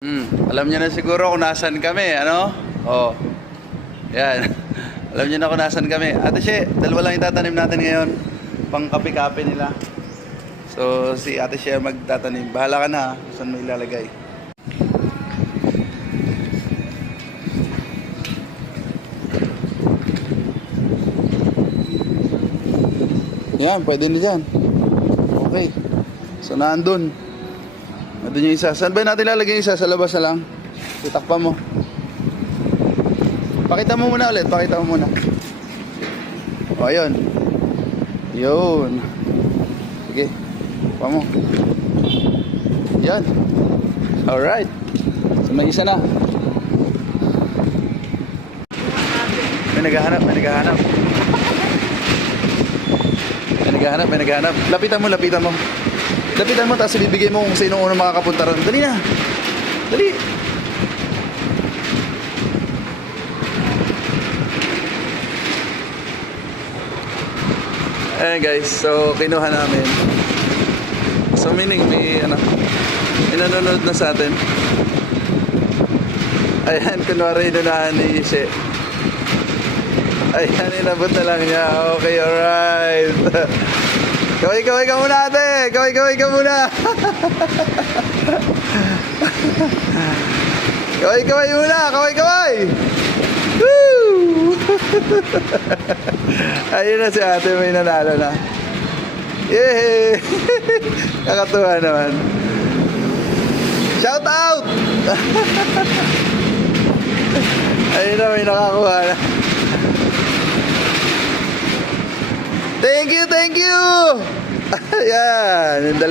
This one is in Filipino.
Alam niyo na siguro kung nasan kami, ano? Oh. Yan. Alam niyo na kung nasan kami. Ate She, dalawa lang itatanim natin ngayon. Pang kape-kape nila. So, si Ate She magtatanim. Bahala ka na, saan mo ilalagay. Yan, pwede na dyan. Okay. So, nandun. Nandun yung isa. Saan ba natin lalagay yung isa? Sa labas na lang. Itakpa mo. Pakita mo muna ulit. Pakita mo muna. O, ayun. Yun. Sige. Pakpa mo. Yan. Alright. So, nag-isa na. May naghahanap. May naghahanap. May naghahanap. Lapitan mo. Lapitan mo, tapos ibibigay mo kung sino unang makakapunta ron. Dali na. Dali. Ayan guys, so kinuha namin. So meaning may nanonood na sa atin. Ayan, kunwari inunahan ni She. Ayan, inabot na lang niya. Okay, alright. Kaway-kaway ka muna, ate! Kaway-kaway ka muna! Kaway-kaway muna! Kaway-kaway! Woo! Ayun na si ate, may nanalo na. Yay! Kakatuwa naman. Shout out! Ayun na, may nakakuha na. Thank you! Ayan, yung dalawa.